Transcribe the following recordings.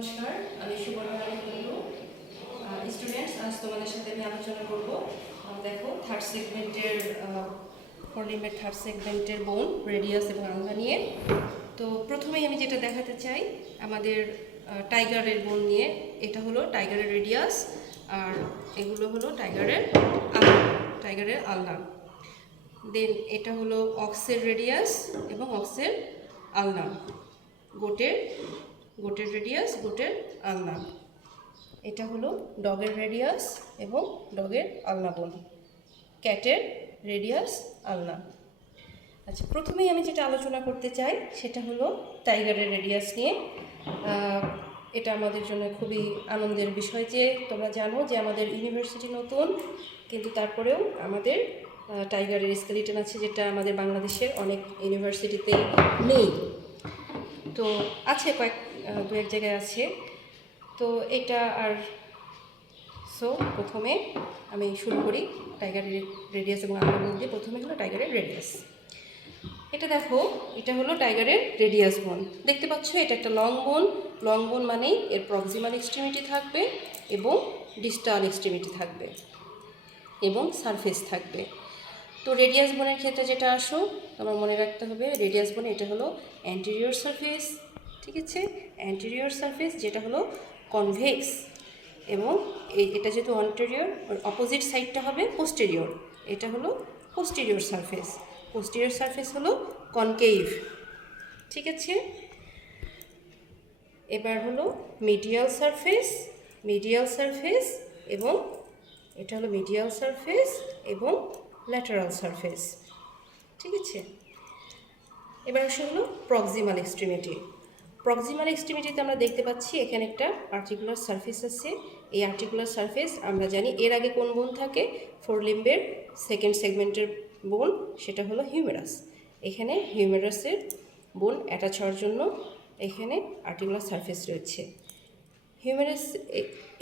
নমস্কার, আমি সুবর্ণা স্টুডেন্টস। আজ তোমাদের সাথে আমি আলোচনা করব দেখো থার্ড সেগমেন্টের ফরলিম্বের থার্ড সেগমেন্টের বোন রেডিয়াস এবং আলনা নিয়ে। তো প্রথমেই আমি যেটা দেখাতে চাই আমাদের টাইগারের বোন নিয়ে। এটা হলো টাইগারের রেডিয়াস আর এগুলো হলো টাইগারের আলনা। দেন এটা হলো অক্সের রেডিয়াস এবং অক্সের আলনা, গোটের রেডিয়াস, গোটের আলনা। এটা হলো ডগের রেডিয়াস এবং ডগের আলনা বোন, ক্যাটের রেডিয়াস আলনা। আচ্ছা, প্রথমেই আমি যেটা আলোচনা করতে চাই সেটা হলো টাইগারের রেডিয়াস নিয়ে। এটা আমাদের জন্য খুবই আনন্দের বিষয় যে তোমরা জানো যে আমাদের ইউনিভার্সিটি নতুন, কিন্তু তারপরেও আমাদের টাইগারের স্কেলিটন আছে, যেটা আমাদের বাংলাদেশের অনেক ইউনিভার্সিটিতে নেই। তো আছে দু এক জায়গায় আছে। তো এটা আর প্রথমে আমি শুরু করি টাইগারের রেডিয়াস এবং আলনা বোন দিয়ে। প্রথমে হলো টাইগারের রেডিয়াস। এটা দেখো, এটা হলো টাইগারের রেডিয়াস বোন। দেখতে পাচ্ছ এটা একটা লং বোন। লং বোন মানেই এর প্রক্সিমাল এক্সট্রিমিটি থাকবে এবং ডিস্টাল এক্সট্রিমিটি থাকবে এবং সারফেস থাকবে। তো রেডিয়াস বোনের ক্ষেত্রে যেটা আসো তোমার মনে রাখতে হবে, রেডিয়াস বোনে এটা হলো অ্যান্টেরিয়র সারফেস, ঠিক আছে? অ্যান্টেরিয়র সারফেস যেটা হলো কনভেক্স, এবং এটা যেহেতু অ্যান্টেরিয়র, অপোজিট সাইডটা হবে পোস্টেরিয়র। এটা হলো পোস্টেরিয়র সারফেস। পোস্টেরিয়র সারফেস হলো কনকেভ, ঠিক আছে? এবার হলো মিডিয়াল সারফেস এবং এটা হলো মিডিয়াল সারফেস এবং ল্যাটারাল সারফেস, ঠিক আছে? এবার আসলে হলো প্রক্সিমাল এক্সট্রিমিটি। প্রক্সিমাল এক্সট্রিমিটিতে আমরা দেখতে পাচ্ছি এখানে একটা আর্টিকুলার সারফেস আছে। এই আর্টিকুলার সারফেস আমরা জানি এর আগে কোন বোন থাকে, ফোরলিম্বের সেকেন্ড সেগমেন্টের বোন, সেটা হলো হিউমেরাস। এখানে হিউমেরাসের বোন অ্যাটাচ হওয়ার জন্য এখানে আর্টিকুলার সারফেস রয়েছে। হিউমেরাস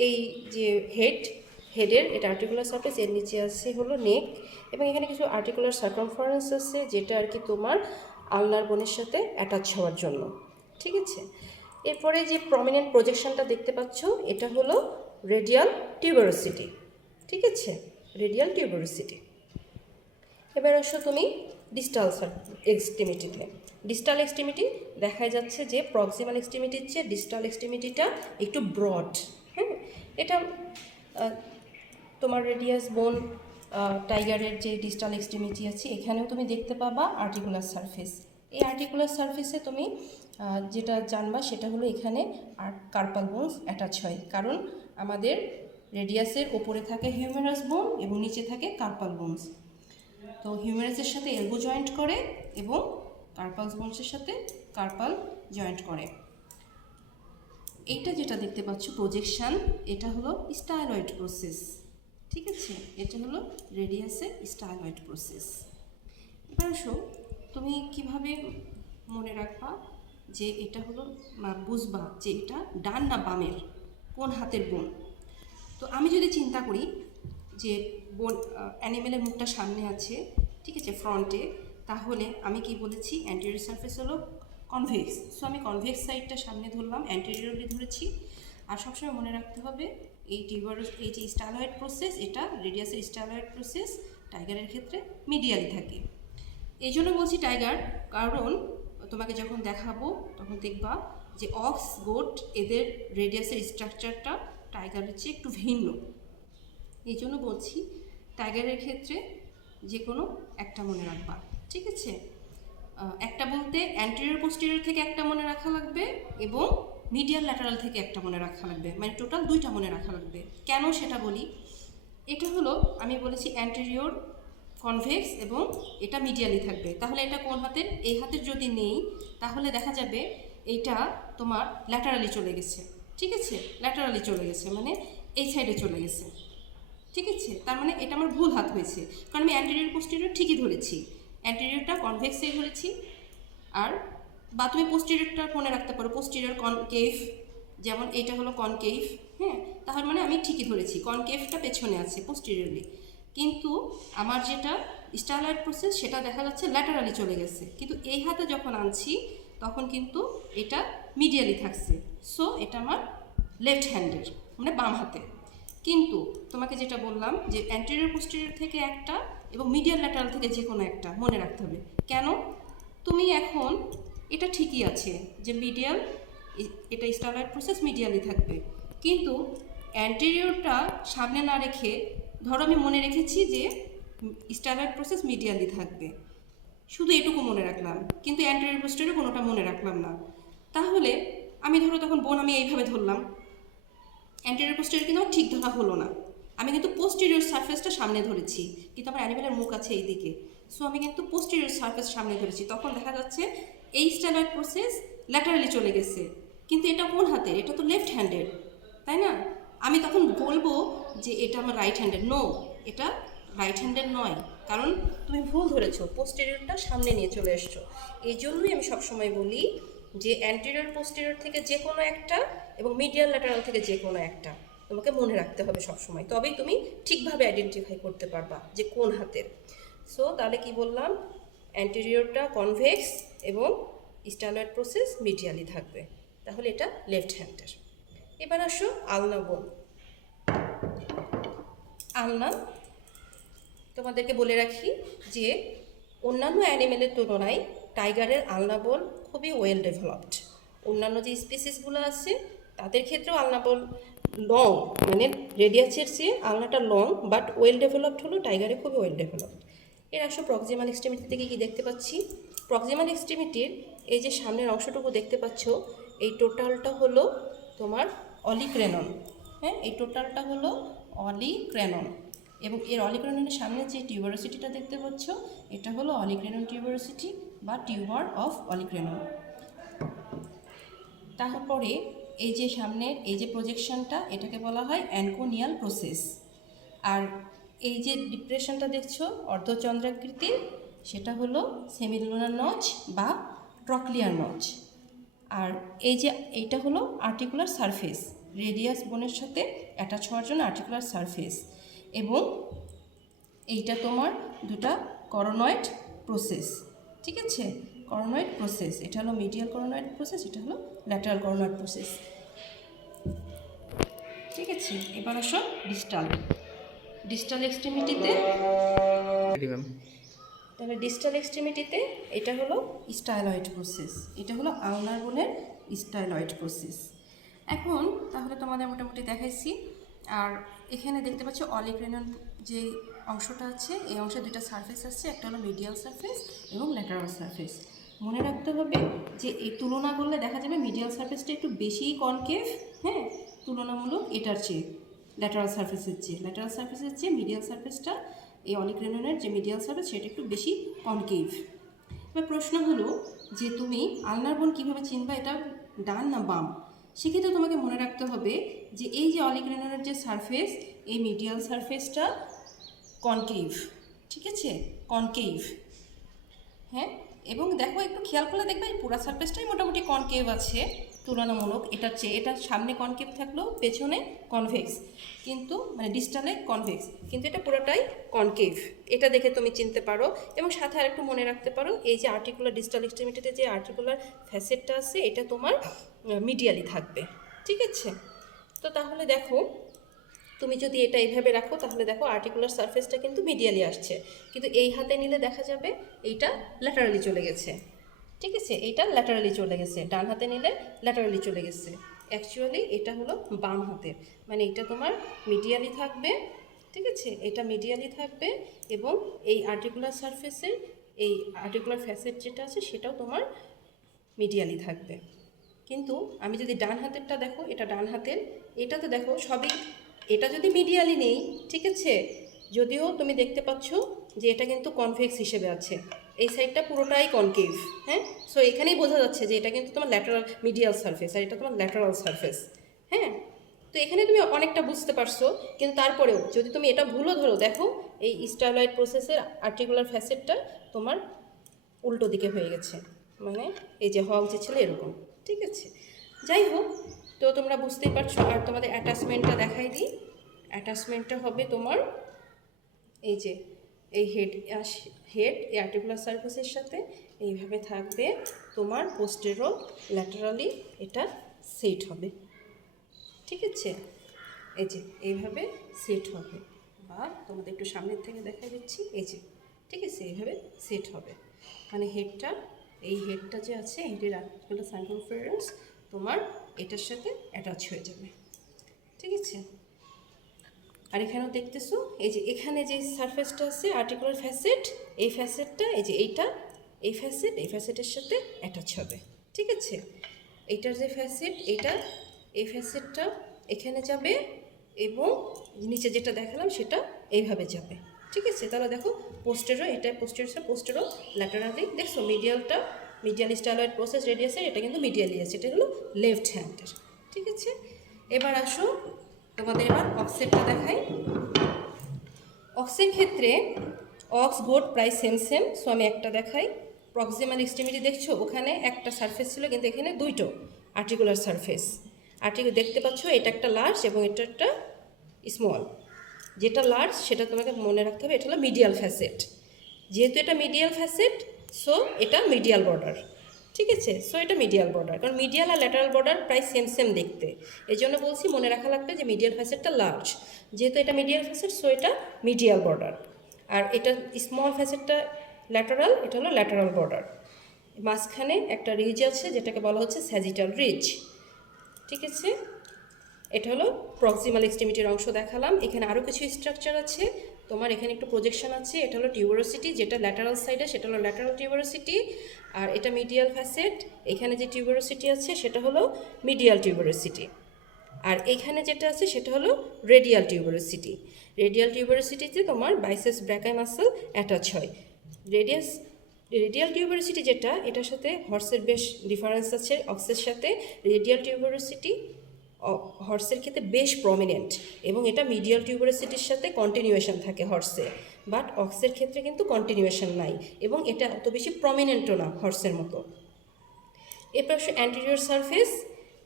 এই যে হেডের এটা আর্টিকুলার সারফেস, এর নিচে আছে হলো নেক, এবং এখানে কিছু আর্টিকুলার সার্কামফারেন্স আছে যেটা আর কি তোমার আলনার বোনের সাথে অ্যাটাচ হওয়ার জন্য, ঠিক আছে? এরপরে যে প্রমিনেন্ট প্রজেকশনটা দেখতে পাচ্ছ এটা হলো রেডিয়াল টিউবারোসিটি, ঠিক আছে? Radial tuberosity. এবার আসো তুমি ডিস্টাল এক্সট্রিমিটিতে। ডিস্টাল এক্সট্রিমিটি দেখা যাচ্ছে যে প্রক্সিমাল এক্সট্রিমিটির চেয়ে ডিস্টাল এক্সট্রিমিটিটা একটু ব্রড। হ্যাঁ, এটা তোমার রেডিয়াস বোন টাইগারের যে ডিস্টাল এক্সট্রিমিটি আছে এখানেও তুমি দেখতে পাবা আর্টিকুলার সারফেস। এই আর্টিকুলার সারফেসে তুমি যেটা জানবা সেটা হলো এখানে আর কার্পাল বোনস অ্যাটাচ হয়, কারণ আমাদের রেডিয়াসের ওপরে থাকে হিউমেরাস বোন এবং নিচে থাকে কার্পাল বোনস। তো হিউমেরাসের সাথে এলবো জয়েন্ট করে এবং কার্পাল বোনসের সাথে কার্পাল জয়েন্ট করে। এইটা যেটা দেখতে পাচ্ছ প্রজেকশন, এটা হলো স্টাইলয়েড প্রসেস, ঠিক আছে? এটা হলো রেডিয়াসের স্টাইলয়েড প্রসেস। এবার আসো তুমি কিভাবে মনে রাখবা যে এটা হলো, বুঝবা যে এটা ডান না বামের, কোন হাতের বোন। তো আমি যদি চিন্তা করি যে বোন অ্যানিমেলের মুখটা সামনে আছে, ঠিক আছে, ফ্রন্টে, তাহলে আমি কি বলেছি অ্যান্টেরিয়র সারফেস হলো কনভেক্স। সো আমি কনভেক্স সাইডটা সামনে ধরলাম, অ্যান্টেরিয়রলি ধরেছি। আর সবসময় মনে রাখতে হবে এই যে স্টাইলয়েড প্রসেস, এটা রেডিয়াসের স্টাইলয়েড প্রসেস টাইগারের ক্ষেত্রে মিডিয়ালি থাকে। এই জন্য বলছি টাইগার, কারণ তোমাকে যখন দেখাবো তখন দেখবা যে অক্স, গোট এদের রেডিয়াসের স্ট্রাকচারটা টাইগারের চেয়ে একটু ভিন্ন। এই জন্য বলছি টাইগারের ক্ষেত্রে যে কোনো একটা মনে রাখবা, ঠিক আছে? একটা বলতে অ্যান্টেরিয়র পোস্টেরিয়র থেকে একটা মনে রাখা লাগবে এবং মিডিয়াল ল্যাটারাল থেকে একটা মনে রাখা লাগবে, মানে টোটাল দুইটা মনে রাখা লাগবে। কেন সেটা বলি। এটা হলো আমি বলেছি অ্যান্টেরিয়র কনভেক্স এবং এটা মিডিয়ালি থাকবে, তাহলে এটা কোন হাতের? এই হাতের যদি নেই তাহলে দেখা যাবে এইটা তোমার ল্যাটারালি চলে গেছে, ঠিক আছে? ল্যাটারালি চলে গেছে মানে এই সাইডে চলে গেছে, ঠিক আছে? তার মানে এটা আমার ভুল হাত হয়েছে, কারণ আমি অ্যান্টেরিয়র পোস্টেরিয়র ঠিকই ধরেছি, অ্যান্টেরিয়রটা কনভেক্সেই ধরেছি। আর বা তুমি পোস্টেরিয়রটা মনে রাখতে পারো, পোস্টেরিয়র কনকেভ, যেমন এটা হলো কনকেভ, হ্যাঁ, তাহলে মানে আমি ঠিকই ধরেছি, কনকেভটা পেছনে আছে পোস্টেরিয়রলি। কিন্তু আমার যেটা স্টাইলয়েড প্রসেস সেটা দেখা যাচ্ছে ল্যাটারালি চলে গেছে, কিন্তু এই হাতে যখন আনছি তখন কিন্তু এটা মিডিয়ালি থাকছে, সো এটা আমার লেফট হ্যান্ডের, মানে বাম হাতে। কিন্তু তোমাকে যেটা বললাম যে অ্যান্টেরিয়র পোস্টেরিয়র থেকে একটা এবং মিডিয়াল ল্যাটারাল থেকে যে কোনো একটা মনে রাখতে হবে। কেন? তুমি এখন এটা ঠিকই আছে যে মিডিয়াল, এটা স্টারলাইট প্রসেস মিডিয়ালি থাকবে, কিন্তু অ্যান্টেরিয়রটা সামনে না রেখে ধরো আমি মনে রেখেছি যে স্টারলাইট প্রসেস মিডিয়ালি থাকবে, শুধু এটুকু মনে রাখলাম, কিন্তু অ্যান্টেরিয়র পোস্টেরিয়র কোনোটা মনে রাখলাম না। তাহলে আমি ধরো তখন বোন আমি এইভাবে ধরলাম, অ্যান্টেরিয়র পোস্টেরিয়র কিন্তু আমার ঠিক ধরা হলো না, আমি কিন্তু পোস্টেরিয়র সারফেসটা সামনে ধরেছি, কিন্তু আমার অ্যানিমেলের মুখ আছে এই দিকে, সো আমি কিন্তু পোস্টেরিয়র সারফেস সামনে ধরেছি। তখন দেখা যাচ্ছে এই স্টারলাইট প্রসেস ল্যাটারালি চলে গেছে, কিন্তু এটা কোন হাতে? এটা তো লেফট হ্যান্ডেড, তাই না? আমি তখন বলবো যে এটা আমার রাইট হ্যান্ডেড। নো, এটা রাইট হ্যান্ডেড নয়, কারণ তুমি ভুল ধরেছো, পোস্টেরিয়রটা সামনে নিয়ে চলে এসছো। এই জন্যই আমি সবসময় বলি যে অ্যান্টেরিয়র পোস্টেরিয়র থেকে যে কোনো একটা এবং মিডিয়াল ল্যাটারাল থেকে যে কোনো একটা তোমাকে মনে রাখতে হবে সবসময়, তবেই তুমি ঠিকভাবে আইডেন্টিফাই করতে পারবা যে কোন হাতের। সো তাহলে কি বললাম? অ্যান্টেরিয়রটা কনভেক্স এবং স্টাইলয়েড প্রসেস মিডিয়ালি থাকবে, তাহলে এটা লেফট হ্যান্ডের। এবার আসো আলনা বোন। আলনা তোমাদেরকে বলে রাখি যে অন্যান্য অ্যানিমেলের তুলনায় টাইগারের আলনা বোন খুবই ওয়েল ডেভেলপড। অন্যান্য যে স্পিসিসগুলো আছে তাদের ক্ষেত্রেও আলনা বোন লং, মানে রেডিয়াসের চেয়ে আলনাটা লং, বাট ওয়েল ডেভেলপড হলো টাইগারে খুবই ওয়েল ডেভেলপড। এর আসো প্রক্সিমাল এক্সট্রিমিটি থেকে কি দেখতে পাচ্ছি? প্রক্সিমাল এক্সট্রিমিটির এই যে সামনের অংশটুকু দেখতে পাচ্ছ, এই টোটালটা হলো তোমার অলিক্রেনন। হ্যাঁ, এই টোটালটা হলো অলিক্রেনন, এবং এর অলিক্রেননের সামনে যে টিউবারোসিটিটা দেখতে পাচ্ছ এটা হলো অলিক্রেনন টিউবারোসিটি বা টিউবার অফ অলিক্রেনন। তারপরে এই যে সামনের এই যে প্রজেকশনটা এটাকে বলা হয় অ্যানকোনিয়াল প্রসেস। আর এই যে ডিপ্রেশনটা দেখছো অর্ধচন্দ্রাকৃতির, সেটা হলো সেমিলুনার নচ বা ট্রক্লিয়ার নচ। আর এই যে এইটা হলো আর্টিকুলার সারফেস, রেডিয়াস বোনের সাথে অ্যাটাচ হওয়ার জন্য আর্টিকুলার সারফেস। এবং এইটা তোমার দুটা করোনয়েড প্রসেস, ঠিক আছে? করোনয়েড প্রসেস, এটা হলো মিডিয়াল করোনয়েড প্রসেস, এটা হলো ল্যাটারাল করোনয়েড প্রসেস, ঠিক আছে? এবার আসো ডিস্টাল। ডিস্টাল এক্সট্রিমিটিতে, তাহলে ডিস্টাল এক্সট্রিমিটিতে এটা হলো স্টাইলয়েড প্রসেস, এটা হলো আলনার বোনের স্টাইলয়েড প্রসেস। এখন তাহলে তোমাদের মোটামুটি দেখাইছি। আর এখানে দেখতে পাচ্ছ অলিক্রেনন যে অংশটা আছে, এই অংশে দুইটা সারফেস আছে, একটা হলো মিডিয়াল সারফেস এবং ল্যাটারাল সারফেস। মনে রাখতে হবে যে এই তুলনা করলে দেখা যাবে মিডিয়াল সারফেসটা একটু বেশিই কনকেভ, হ্যাঁ, তুলনামূলক এটার চেয়ে, ল্যাটারাল সারফেসের চেয়ে মিডিয়াল সারফেসটা, এই অলিক্রেননের যে মিডিয়াল সারফেস সেটা একটু বেশি কনকেভ। এবার প্রশ্ন হলো যে তুমি আলনার বোন কীভাবে চিনবা এটা ডান না বাম? সেক্ষেত্রে তোমাকে মনে রাখতে হবে যে এই যে অলিক্রেননের যে সারফেস, এই মিডিয়াল সারফেসটা কনকেভ, ঠিক আছে? কনকেভ, হ্যাঁ। এবং দেখো একটু খেয়াল করলে দেখবে এই পুরো সারফেসটাই মোটামুটি কনকেভ আছে তুলনামূলক এটার চেয়ে। এটা সামনে কনকেভ থাকলেও পেছনে কনভেক্স, কিন্তু মানে ডিস্টালে কনভেক্স, কিন্তু এটা পুরোটাই কনকেভ। এটা দেখে তুমি চিনতে পারো। এবং সাথে আরেকটু মনে রাখতে পারো এই যে আর্টিকুলার ডিস্টাল এক্সট্রিমিটিতে যে আর্টিকুলার ফ্যাসেটটা আছে এটা তোমার মিডিয়ালি থাকবে, ঠিক আছে? তো তাহলে দেখো তুমি যদি এটা এইভাবে রাখো তাহলে দেখো আর্টিকুলার সারফেসটা কিন্তু মিডিয়ালি আসছে, কিন্তু এই হাতে নিলে দেখা যাবে এইটা ল্যাটারালি চলে গেছে, ঠিক আছে? এইটা ল্যাটারালি চলে গেছে, ডান হাতে নিলে ল্যাটারালি চলে গেছে। অ্যাকচুয়ালি এটা হলো বাম হাতের, মানে এটা তোমার মিডিয়ালি থাকবে, ঠিক আছে? এটা মিডিয়ালি থাকবে এবং এই আর্টিকুলার সারফেসের এই আর্টিকুলার ফ্যাসেট যেটা আছে সেটাও তোমার মিডিয়ালি থাকবে। কিন্তু আমি যদি ডান হাতেরটা দেখো, এটা ডান হাতের, এটাতে দেখো সবই, এটা যদি মিডিয়ালি নেই, ঠিক আছে, যদিও তুমি দেখতে পাচ্ছ যে এটা কিন্তু কনভেক্স হিসেবে আছে, এই সাইডটা পুরোটাই কনকেভ, হ্যাঁ। সো এখানেই বোঝা যাচ্ছে যে এটা কিন্তু তোমার ল্যাটারাল মিডিয়াল সারফেস আর এটা তোমার ল্যাটারাল সারফেস, হ্যাঁ। তো এখানে তুমি অনেকটা বুঝতে পারছো, কিন্তু তারপরেও যদি তুমি এটা ভুলও ধরো, দেখো এই স্টাইলয়েড প্রসেসের আর্টিকুলার ফ্যাসেটটা তোমার উল্টো দিকে হয়ে গেছে, মানে এই যে হওয়া উচিত ছিল এরকম, ঠিক আছে? যাই হোক, তো তোমরা বুঝতেই পারছো। আর তোমাদের অ্যাটাচমেন্টটা দেখাই দিই। অ্যাটাচমেন্টটা হবে তোমার এই যে এই হেড এই আর্টিকুলার সারফেসের সাথে এইভাবে থাকবে তোমার পোস্টেরো ল্যাটারালি এটা সেট হবে। ঠিক আছে, এই যে এইভাবে সেট হবে, বা তোমাদের একটু সামনের থেকে দেখা দিচ্ছি, এই যে ঠিক আছে এইভাবে সেট হবে। মানে হেডটা, এই হেডটা যে আছে হেডের আর্টিকুলার সার্কামফারেন্স তোমার এটার সাথে অ্যাটাচ হয়ে যাবে। ঠিক আছে, আর এখানেও দেখতেছো এই যে এখানে যে সারফেসটা আছে আর্টিকুলার ফ্যাসেট, এই ফ্যাসেটটা এই যে এইটা, এই ফ্যাসেট এই ফ্যাসেটের সাথে অ্যাটাচ হবে। ঠিক আছে, এইটার যে ফ্যাসেট এইটা, এই ফ্যাসেটটা এখানে যাবে এবং নিচে যেটা দেখালাম সেটা এইভাবে যাবে। ঠিক আছে, তাহলে দেখো পোস্টেরো, এটা পোস্টেরো ল্যাটারালি, দেখছো মিডিয়ালটা, মিডিয়াল স্টাইলয়েড প্রসেস রেডিয়াসের, এটা কিন্তু মিডিয়ালি আছে, এটা হলো লেফট হ্যান্ডের। ঠিক আছে, এবার আসো তোমাদের এবার অক্সেটটা দেখাই। অক্সের ক্ষেত্রে অক্স গোট প্রায় সেম সেম। সো আমি একটা দেখাই। প্রক্সিমাল এক্সট্রিমিটি দেখছো ওখানে একটা সারফেস ছিল, কিন্তু এখানে দুইটো আর্টিকুলার সারফেস। দেখতে পাচ্ছ এটা একটা লার্জ এবং এটা একটা স্মল। যেটা লার্জ সেটা তোমাকে মনে রাখতে হবে, এটা হলো মিডিয়াল ফ্যাসেট। যেহেতু এটা মিডিয়াল ফ্যাসেট, সো এটা মিডিয়াল বর্ডার। ঠিক আছে, সো এটা মিডিয়াল বর্ডার, কারণ মিডিয়াল আর ল্যাটারাল বর্ডার প্রায় সেম সেম দেখতে। এই জন্য বলছি মনে রাখা লাগবে যে মিডিয়াল ফ্যাসেটটা লার্জ। যেহেতু এটা মিডিয়াল ফ্যাসেট, সো এটা মিডিয়াল বর্ডার। আর এটা স্মল ফ্যাসেটটা ল্যাটারাল, এটা হলো ল্যাটারাল বর্ডার। মাঝখানে একটা রিজ আছে যেটাকে বলা হচ্ছে স্যাজিটাল রিজ। ঠিক আছে, এটা হলো প্রক্সিমাল এক্সট্রিমিটির অংশ দেখালাম। এখানে আরও কিছু স্ট্রাকচার আছে, তোমার এখানে একটু প্রজেকশন আছে। এটা হলো টিউবারোসিটি, যেটা ল্যাটারাল সাইডে সেটা হলো ল্যাটারাল টিউবারোসিটি। আর এটা মিডিয়াল ফ্যাসেট, এখানে যে টিউবারোসিটি আছে সেটা হলো মিডিয়াল টিউবারোসিটি। আর এখানে যেটা আছে সেটা হলো রেডিয়াল টিউবারোসিটি। রেডিয়াল টিউবারোসিটিতে তোমার বাইসেপস ব্র্যাকাই মাসল অ্যাটাচ হয়। রেডিয়াল টিউবারোসিটি যেটা, এটার সাথে হর্সের বেশ ডিফারেন্স আছে অক্সের সাথে। রেডিয়াল টিউবারোসিটি হর্সের ক্ষেত্রে বেশ প্রমিনেন্ট, এবং এটা মিডিয়াল টিউবারোসিটির সাথে কন্টিনিউয়েশন থাকে হর্সে, বাট অক্সের ক্ষেত্রে কিন্তু কন্টিনিউয়েশন নাই, এবং এটা অত বেশি প্রমিনেন্টও না হর্সের মতো। এরপর অ্যান্টেরিয়র সারফেস,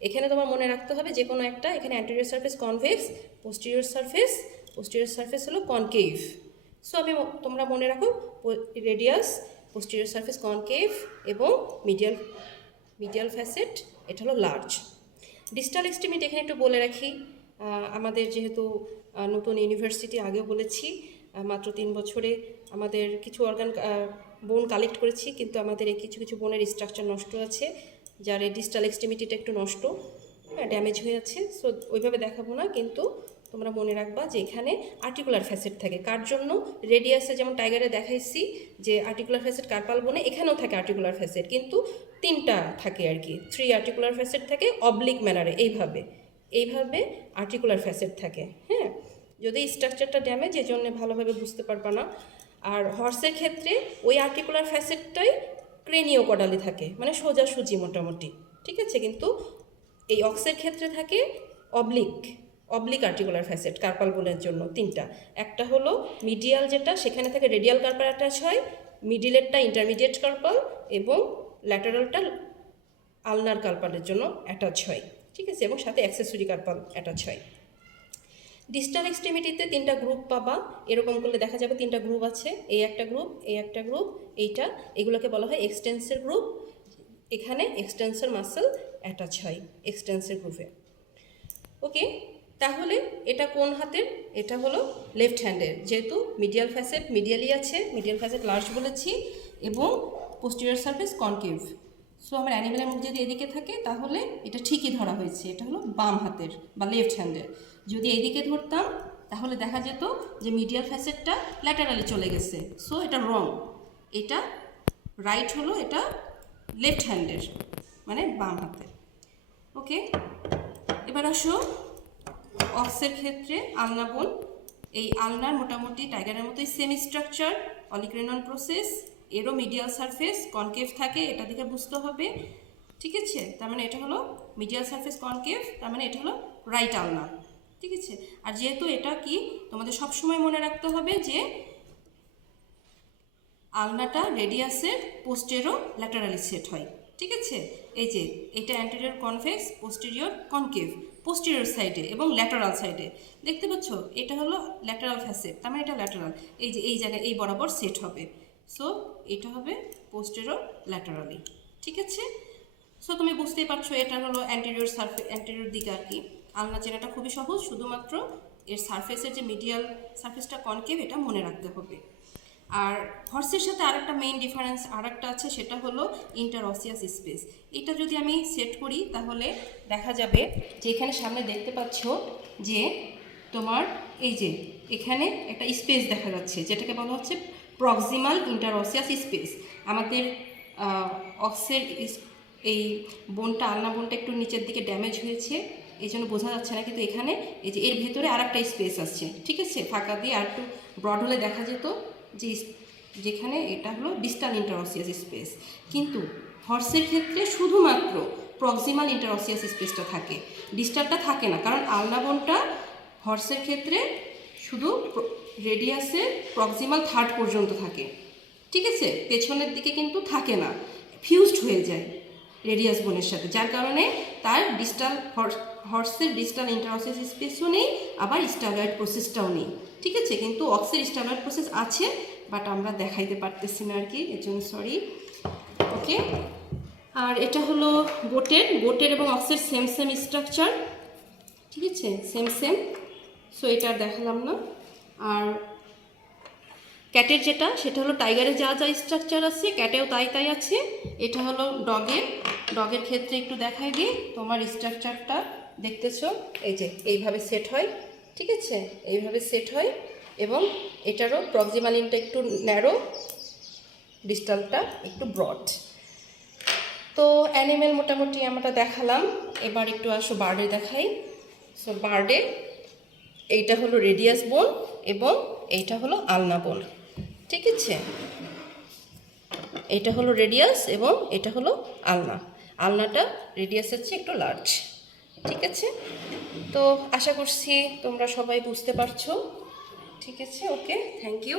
এখানে তোমার মনে রাখতে হবে যে কোনো একটা। এখানে anterior surface convex, posterior surface হলো কনকেভ। সো তোমরা মনে রাখো রেডিয়াস, পোস্টেরিয়র সারফেস কনকেভ, এবং মিডিয়াল ফ্যাসেট এটা হলো লার্জ। ডিস্টাল এক্সট্রিমিটি এখানে একটু বলে রাখি, আমাদের যেহেতু নতুন ইউনিভার্সিটি, আগেও বলেছি মাত্র 3 বছরে আমাদের কিছু বোন কালেক্ট করেছি, কিন্তু আমাদের এই কিছু কিছু বোনের স্ট্রাকচার নষ্ট আছে, যার এই ডিস্টাল এক্সট্রিমিটিটা একটু নষ্ট, ড্যামেজ হয়ে আছে। সো ওইভাবে দেখাবো না, কিন্তু তোমরা মনে রাখবা যে এখানে আর্টিকুলার ফ্যাসেট থাকে। কার জন্য? রেডিয়াসে যেমন টাইগারে দেখাইছি যে আর্টিকুলার ফ্যাসেট কার্পাল বোনে, এখানেও থাকে আর্টিকুলার ফ্যাসেট, কিন্তু 3টা থাকে আর কি, 3 আর্টিকুলার ফ্যাসেট থাকে অবলিক ম্যানারে, এইভাবে আর্টিকুলার ফ্যাসেট থাকে। হ্যাঁ, যদি স্ট্রাকচারটা ড্যামেজ, এই জন্য ভালোভাবে বুঝতে পারবা না। আর হর্সের ক্ষেত্রে ওই আর্টিকুলার ফ্যাসেটটাই ক্রেনিও কডালি থাকে, মানে সোজাসুজি মোটামুটি। ঠিক আছে, কিন্তু এই অক্সের ক্ষেত্রে থাকে অবলিক আর্টিকুলার ফ্যাসেট কার্পাল বোনের জন্য 3টা। একটা হলো মিডিয়াল, যেটা সেখানে থাকে রেডিয়াল কার্পাল অ্যাটাচ হয়, মিডিলেরটা ইন্টারমিডিয়েট কার্পাল, এবং ল্যাটারালটা আলনার কার্পালের জন্য অ্যাটাচ হয়। ঠিক আছে, এবং সাথে অ্যাক্সেসরি কার্পাল অ্যাটাচ হয়। ডিস্টাল এক্সট্রিমিটিতে 3টা গ্রুপ পাবা, এরকম করলে দেখা যাবে 3টা গ্রুপ আছে, এই একটা গ্রুপ, এই একটা গ্রুপ, এইটা, এগুলোকে বলা হয় এক্সটেন্সর গ্রুপ। এখানে এক্সটেন্সর মাসল অ্যাটাচ হয় এক্সটেন্সর গ্রুপে। ওকে, তাহলে এটা কোন হাতের? এটা হলো লেফট হ্যান্ডের, যেহেতু মিডিয়াল ফ্যাসেট মিডিয়ালি আছে, মিডিয়াল ফ্যাসেট লার্জ বলেছি, এবং পোস্টেরিয়র সারফেস কনকেভ। সো আমার অ্যানিমেলের মুখ যদি এদিকে থাকে তাহলে এটা ঠিকই ধরা হয়েছে, এটা হলো বাম হাতের বা লেফট হ্যান্ডের। যদি এদিকে ধরতাম তাহলে দেখা যেত যে মিডিয়াল ফ্যাসেটটা ল্যাটারালি চলে গেছে, সো এটা রং। এটা রাইট হলো, এটা লেফট হ্যান্ডের, মানে বাম হাতের। ওকে, এবার আসো অক্সের ক্ষেত্রে আলনা বোন। এই আলনার মোটামুটি টাইগারের মতোই সেম স্ট্রাকচার, অলিগ্রেনন প্রসেস, এরও মিডিয়াল সারফেস কনকেভ থাকে, এটা দিকে বুঝতে হবে। ঠিক আছে, তার মানে এটা হলো মিডিয়াল সারফেস কনকেভ, তার মানে এটা হলো রাইট আলনা। ঠিক আছে, আর যেহেতু এটা কি তোমাদের সবসময় মনে রাখতে হবে যে আলনাটা রেডিয়াসের পোস্টেরো ল্যাটারালি সেট হয়। ঠিক আছে, এই যে এটা anterior convex, posterior concave, posterior সাইডে এবং ল্যাটারাল সাইডে দেখতে পাচ্ছ, এটা হলো ল্যাটারাল ফ্যাসেট, তার মানে এটা ল্যাটারাল, এই যে এই জায়গায় এই বরাবর সেট হবে। সো এটা হবে পোস্টেরো ল্যাটারালি। ঠিক আছে। সো তুমি বুঝতেই পারছো এটা হলো অ্যান্টেরিয়র সারফেস, অ্যান্টেরিয়র দিকে আর কি। আলনা চেনাটা খুবই সহজ, শুধুমাত্র এর সারফেসের যে মিডিয়াল সারফেসটা কনকেভ এটা মনে রাখতে হবে। আর হর্সের সাথে আরেকটা মেইন ডিফারেন্স আরেকটা আছে, সেটা হলো ইন্টারঅসিয়াস স্পেস। এটা যদি আমি সেট করি তাহলে দেখা যাবে যে এখানে সামনে দেখতে পাচ্ছ যে তোমার এই যে এখানে একটা স্পেস দেখা যাচ্ছে, যেটাকে বলা হচ্ছে প্রক্সিমাল ইন্টারঅসিয়াস স্পেস। আমাদের অক্সের এই বোনটা, আলনা বোনটা একটু নিচের দিকে ড্যামেজ হয়েছে, এই জন্য বোঝা যাচ্ছে না, কিন্তু এখানে এই যে এর ভেতরে আর একটা স্পেস আসছে, ঠিক আছে, ফাঁকা দিয়ে। আর একটু ব্রড হলে দেখা যেত যে যেখানে এটা হলো ডিস্টাল ইন্টারঅসিয়াস স্পেস। কিন্তু হর্সের ক্ষেত্রে শুধুমাত্র প্রক্সিমাল ইন্টারঅসিয়াস স্পেসটা থাকে, ডিস্টালটা থাকে না, কারণ আলনা বোনটা হর্সের ক্ষেত্রে শুধু রেডিয়াসের প্রক্সিমাল থার্ড পর্যন্ত থাকে, ঠিক আছে, পেছনের দিকে কিন্তু থাকে না, ফিউজড হয়ে যায় রেডিয়াস বোনের সাথে, যার কারণে তার ডিস্টাল হর্সের ডিস্টাল ইন্টারঅসিয়াস স্পেসও নেই, আবার স্টালয়েড প্রসেসটাও নেই, ঠিক আছে। কিন্তু অক্সের স্টালয়েড প্রসেস আছে, বাট আমরা দেখাইতে পারতেছি না আর কি, এর জন্য সরি। ওকে, আর এটা হলো গোটের এবং অক্সের সেম স্ট্রাকচার, ঠিক আছে, সেম। সো এটা আর দেখালাম না। আর ক্যাটের যেটা, সেটা হলো টাইগারের যা যা স্ট্রাকচার আছে ক্যাটেও তাই আছে। এটা হলো ডগের ক্ষেত্রে একটু দেখাই দিই, তোমার স্ট্রাকচারটা দেখতেছো এই যে এইভাবে সেট হয়, ঠিক আছে, এইভাবে সেট হয়, এবং এটারও প্রক্সিমালিনটা একটু ন্যারো, ডিস্টালটা একটু ব্রড। তো অ্যানিমেল মোটামুটি আমরা দেখালাম, এবার একটু আসো বার্ডে দেখাই। সো বার্ডে এইটা হলো রেডিয়াস বোন এবং এইটা হলো আলনা বোন, ঠিক আছে, এটা হলো রেডিয়াস এবং এটা হলো আলনাটা রেডিয়াসের চেয়ে একটু লার্জ, ঠিক আছে। তো আশা করছি তোমরা সবাই বুঝতে পারছো, ঠিক আছে। ওকে, থ্যাংক ইউ।